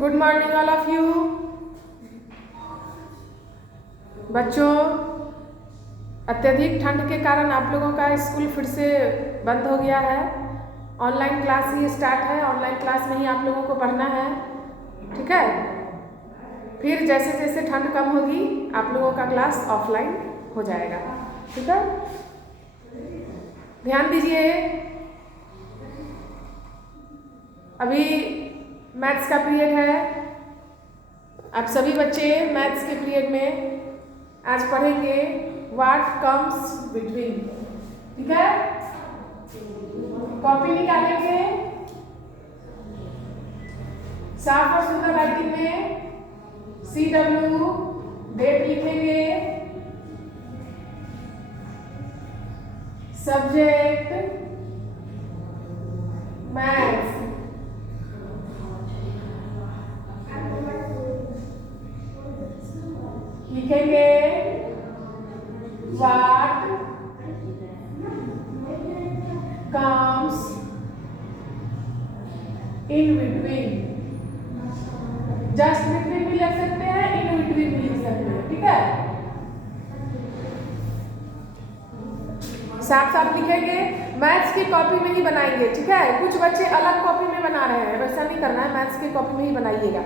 Good morning all of you. बच्चों, अत्यधिक ठंड के कारण आप लोगों का स्कूल फिर से बंद हो गया है। ऑनलाइन क्लास ही स्टार्ट है। ऑनलाइन क्लास में ही आप लोगों को पढ़ना है, ठीक है। फिर जैसे जैसे ठंड कम होगी आप लोगों का क्लास ऑफलाइन हो जाएगा, ठीक है। ध्यान दीजिए, अभी मैथ्स का पीरियड है। आप सभी बच्चे मैथ्स के पीरियड में आज पढ़ेंगे व्हाट कम्स बिटवीन, ठीक है। कॉपी निकालेंगे, साफ और सुंदर राइटिंग में CW डेट लिखेंगे, सब्जेक्ट मैथ्स, लिखेंगे what comes in between. Just between भी लिख सकते हैं, इन बिटवीन भी लिख सकते हैं, ठीक है। साफ साफ लिखेंगे, मैथ्स की कॉपी में ही बनाएंगे, ठीक है। कुछ बच्चे अलग कॉपी में बना रहे हैं, वैसा नहीं करना है, मैथ्स की कॉपी में ही बनाइएगा।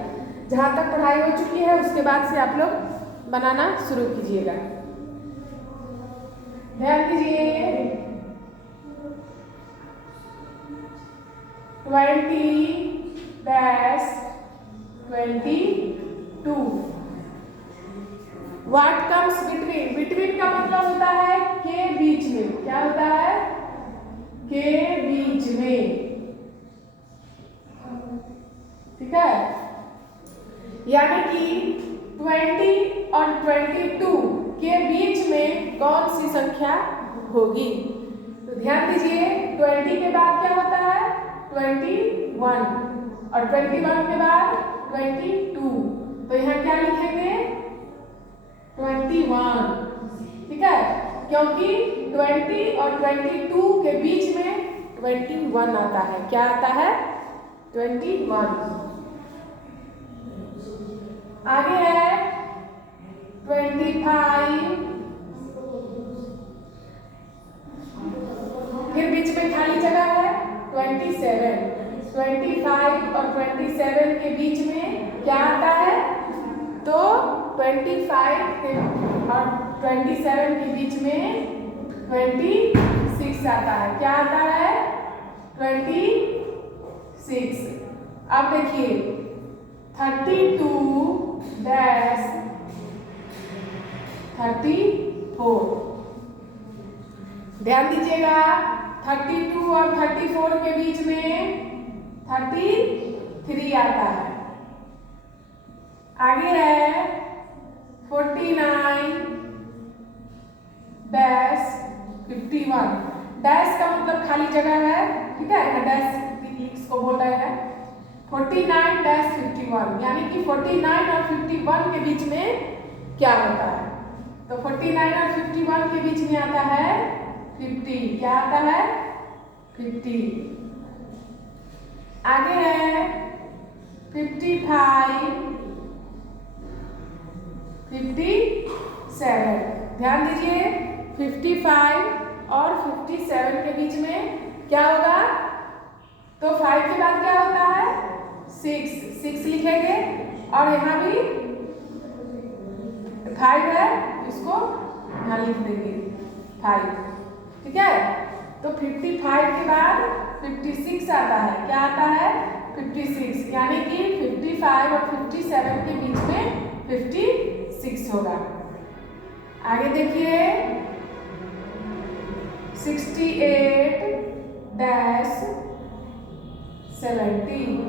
जहां तक पढ़ाई हो चुकी है उसके बाद से आप लोग बनाना शुरू कीजिएगा। ध्यान दीजिए, 20-22। व्हाट कम्स बिटवीन, बिटवीन का मतलब होता है के बीच में। क्या होता है? के बीच में, ठीक है। यानी कि 20 और 22 के बीच में कौन सी संख्या होगी? तो ध्यान दीजिए, 20 के बाद क्या होता है? 21, और 21 के बाद 22। तो यहाँ क्या लिखेंगे? 21, ठीक है। क्योंकि 20 और 22 के बीच में 21 आता है। क्या आता है? 21। आगे है 25, फिर बीच में खाली जगह है 27। 25 और 27 के बीच में क्या आता है? तो 25 और 27 के बीच में 26 आता है। क्या आता है? 26। अब देखिए 32-34। ध्यान दीजिएगा, 32 और 34 के बीच में 33 आता है। आगे है 49-51। डैश का मतलब खाली जगह है, ठीक है। डैश इसको बोल रहे हैं 49-51, यानी कि 49 और 51 के बीच में क्या होता है? तो 49 और 51 के बीच में आता है 50। क्या आता है? 50। आगे है 55, 57। ध्यान दीजिए, 55 और 57 के बीच में क्या होगा? तो 5 के बाद क्या होता है? 6 लिखेंगे, और यहाँ भी 5 है, इसको यहाँ लिख देंगे 5, ठीक है। तो 55 के बाद 56 आता है। क्या आता है? 56, यानी कि 55 और 57 के बीच में 56 होगा। आगे देखिए 68-70।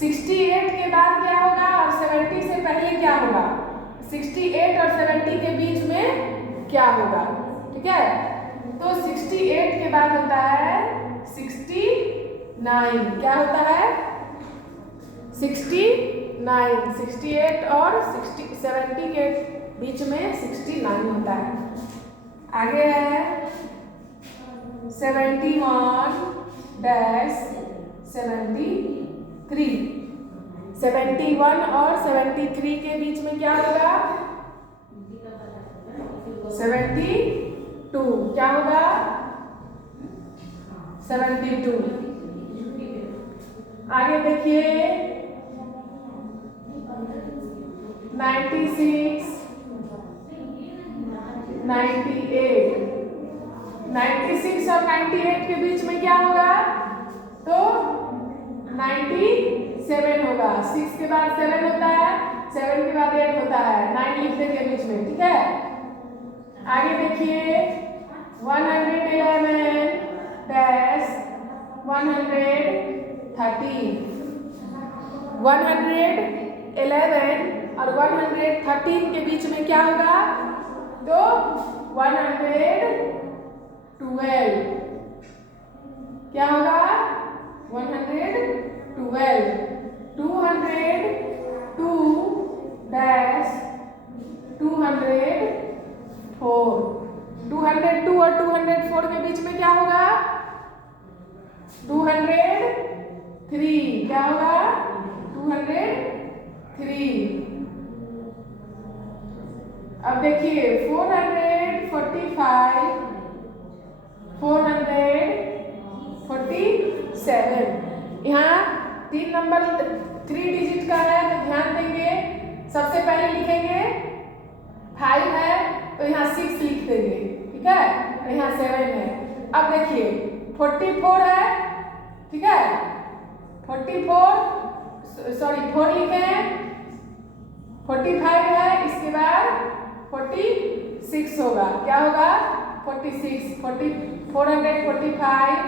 68 के बाद क्या होगा और 70 से पहले क्या होगा? 68 और 70 के बीच में क्या होगा? ठीक है। तो 68 के बाद होता है 69। क्या होता है? 69। 68 और 70 के बीच में 69 होता है। आगे है 71-73। 71 और 73 के बीच में क्या होगा? 72। क्या होगा? 72। आगे देखिए 96, 98। 96 और 98 के बीच में क्या होगा? तो 97 होगा। 6 के बाद 7 होता है, 7 के बाद 8 होता है, 9 लिख देंगे बीच में, ठीक है। आगे देखिए 111 डैश 113। 111 और 113 के बीच में क्या होगा? तो 112। क्या होगा? 112। 202 डैश 204। 202 और 204 के बीच में क्या होगा? 203। क्या होगा? 203। अब देखिए 445, 447। यहाँ 3 नंबर 3 डिजिट का है तो ध्यान देंगे। सबसे पहले लिखेंगे 5 है तो यहाँ 6 लिख देंगे, ठीक है। यहाँ 7 है। अब देखिए 44 है, ठीक है। 4 लिखे हैं। 45 है, इसके बाद 46 होगा। क्या होगा? 46। 445,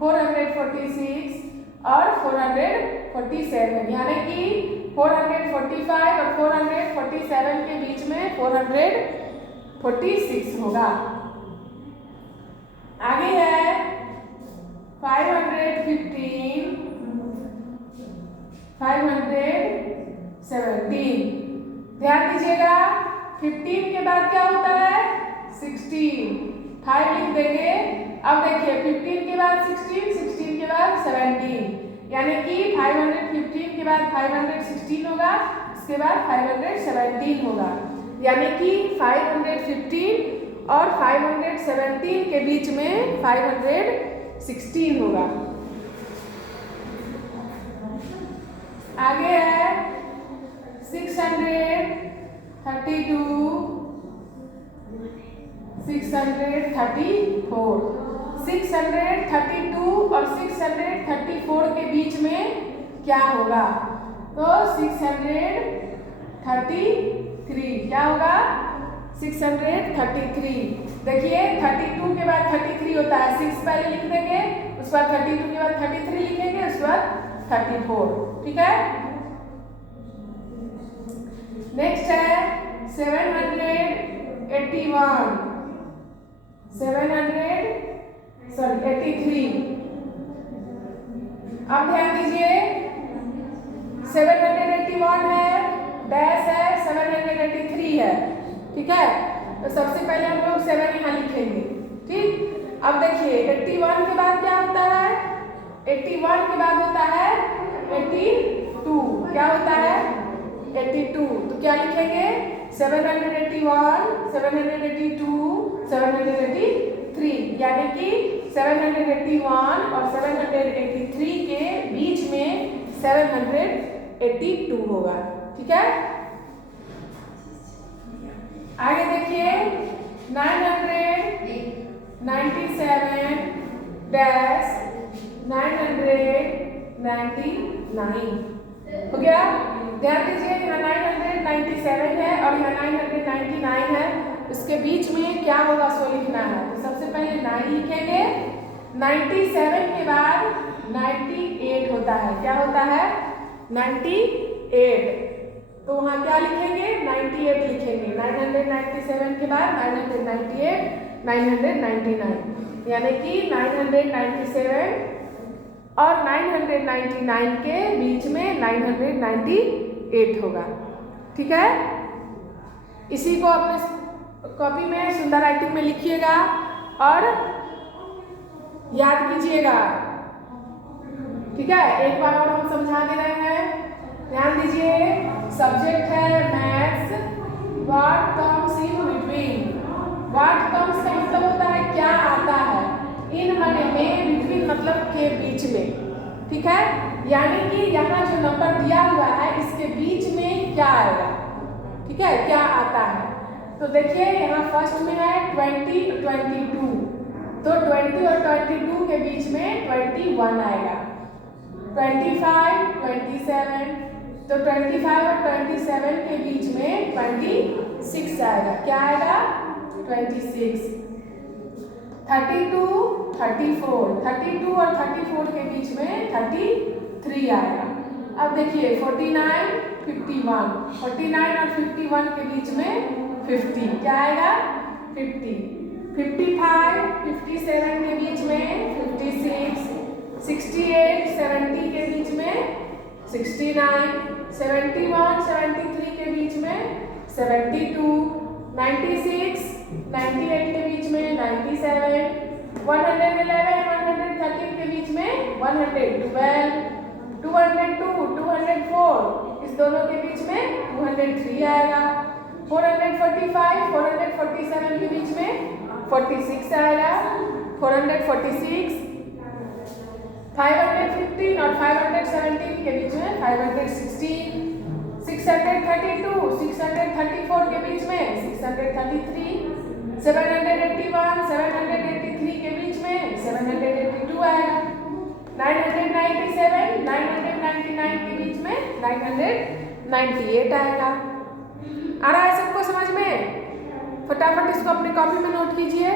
446 और 447, यानी कि 445 और 447 के बीच में 446 होगा। आगे है 515, 517। ध्यान दीजिएगा 15 के बाद क्या होता है? 16। 5 लिख देंगे। अब देखिए 15 के बाद 16, 16 के बाद 17, यानी कि 515 के बाद 516 होगा, इसके बाद 517 होगा, यानी कि 515 और 517 के बीच में 516 होगा। आगे है 632, 634। 632 और 634 के बीच में क्या होगा? तो 633। क्या होगा? 633। देखिए 32 के बाद 33 होता है, 6 पहले लिख देंगे, उसके बाद 32 के बाद 33 लिखेंगे, उसके बाद 34, ठीक है। नेक्स्ट है 781, 83। अब ध्यान दीजिए 781 है, डैश है, 783 है, ठीक है। तो सबसे पहले हम लोग 7 यहाँ लिखेंगे, ठीक। अब देखिए 81 के बाद क्या होता है? 81 के बाद होता है 82। क्या होता है? 82। तो क्या लिखेंगे? 781, 782, 783, यानी कि 781 और 783 के बीच में 782 होगा, ठीक है। आगे देखिए 997 डैश 999 हो गया। ध्यान दीजिए यहाँ 997 है और यहाँ 999 है, इसके बीच में क्या होगा सो लिखना है। तो सबसे पहले 9 लिखेंगे, 97 के बाद 98 होता है। क्या होता है? 98। तो वहाँ क्या लिखेंगे? 98 लिखेंगे। 997 के बाद 998, 999, यानी कि 997 और 999 के बीच में 998 होगा, ठीक है। इसी को अपने कॉपी में सुंदर राइटिंग में लिखिएगा और याद कीजिएगा, ठीक है। एक बार और हम समझा दे रहे हैं, ध्यान सब्जेक्ट है maths, what comes in between. What comes का मतलब होता है क्या आता है, इन माने में, बिटवीन मतलब के बीच में, ठीक है। यानी कि यहाँ जो नंबर दिया हुआ है इसके बीच में क्या आएगा, ठीक है, क्या आता है। तो देखिए यहाँ फर्स्ट में है 20 22, तो 20 और 22 के बीच में 21 आएगा। 25 27, तो 25 और 27 के बीच में 26 आएगा। क्या आएगा, 26। 32 34, 32 और 34 के बीच में 33 आएगा। अब देखिए 49 51, 49 और 51 के बीच में 50, क्या आएगा, 50। 55 57 के बीच में 56, 68 70 के बीच में 69, 71 73 के बीच में 72, 96 98 के बीच में 97, 111 113 के बीच में 112, 202 204, इस दोनों के बीच में 203 आएगा। 445 447 के बीच में 46 आएगा, 446। 515 और 517 के बीच में 516, 632 634 के बीच में 633, 781 783 के बीच में 782 आएगा। 997 999 के बीच में 998 आएगा। आ रहा है सबको समझ में? फटाफट इसको अपनी कॉपी में नोट कीजिए।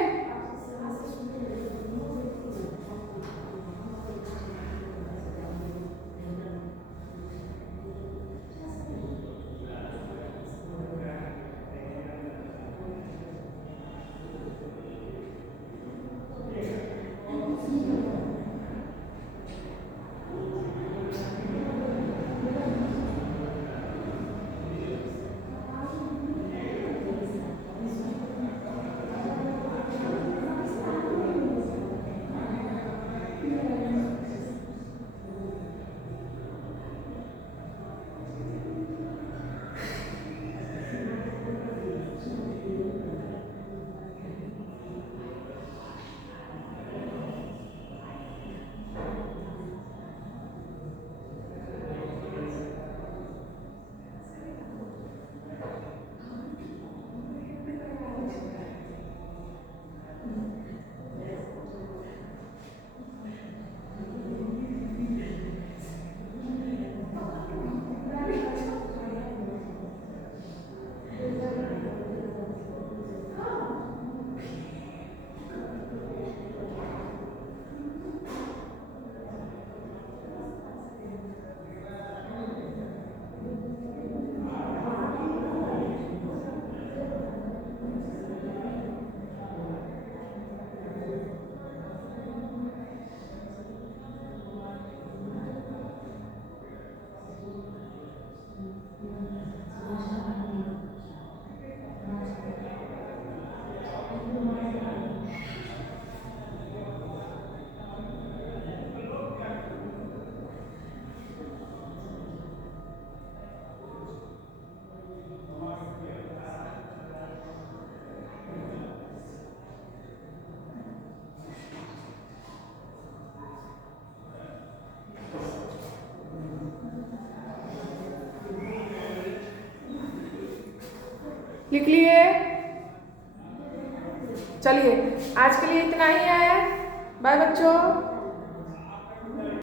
लिख लिए? चलिए आज के लिए इतना ही है। बाय बच्चों।